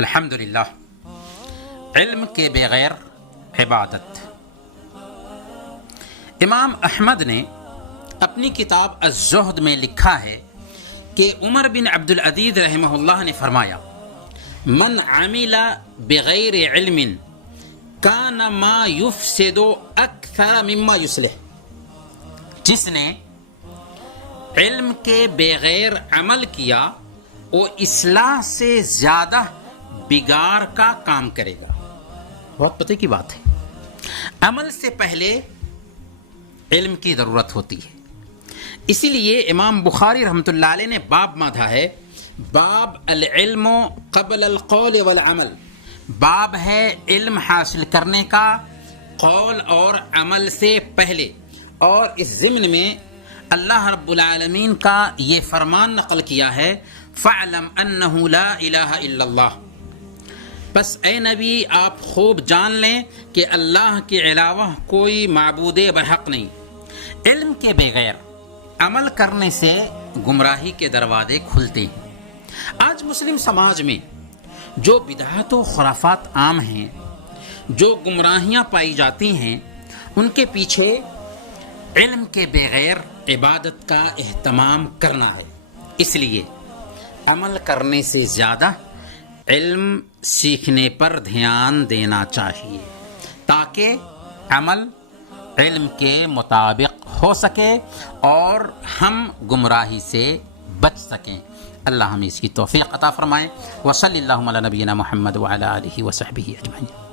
الحمدللہ، علم کے بغیر عبادت۔ امام احمد نے اپنی کتاب الزہد میں لکھا ہے کہ عمر بن عبد العزیز رحمہ اللہ نے فرمایا، من عمل بغیر علم کان ما یفسد اکثر مما یصلح، جس نے علم کے بغیر عمل کیا وہ اصلاح سے زیادہ بگاڑ کا کام کرے گا۔ بہت پتہ کی بات ہے، عمل سے پہلے علم کی ضرورت ہوتی ہے۔ اسی لیے امام بخاری رحمۃ اللہ علیہ نے باب باندھا ہے، باب العلم قبل القول والعمل، باب ہے علم حاصل کرنے کا قول اور عمل سے پہلے۔ اور اس ضمن میں اللہ رب العالمین کا یہ فرمان نقل کیا ہے، فَاعْلَمْ أَنَّهُ لَا إِلَهَ إِلَّا اللَّهُ، بس اے نبی آپ خوب جان لیں کہ اللہ کے علاوہ کوئی معبود برحق نہیں۔ علم کے بغیر عمل کرنے سے گمراہی کے دروازے کھلتے ہیں۔ آج مسلم سماج میں جو بدعات و خرافات عام ہیں، جو گمراہیاں پائی جاتی ہیں، ان کے پیچھے علم کے بغیر عبادت کا اہتمام کرنا ہے۔ اس لیے عمل کرنے سے زیادہ علم سیکھنے پر دھیان دینا چاہیے تاکہ عمل علم کے مطابق ہو سکے اور ہم گمراہی سے بچ سکیں۔ اللہ ہمیں اس کی توفیق عطا فرمائے۔ وصلی اللہ علی نبینا محمد وعلی آلہ وصحبہ اجمعین۔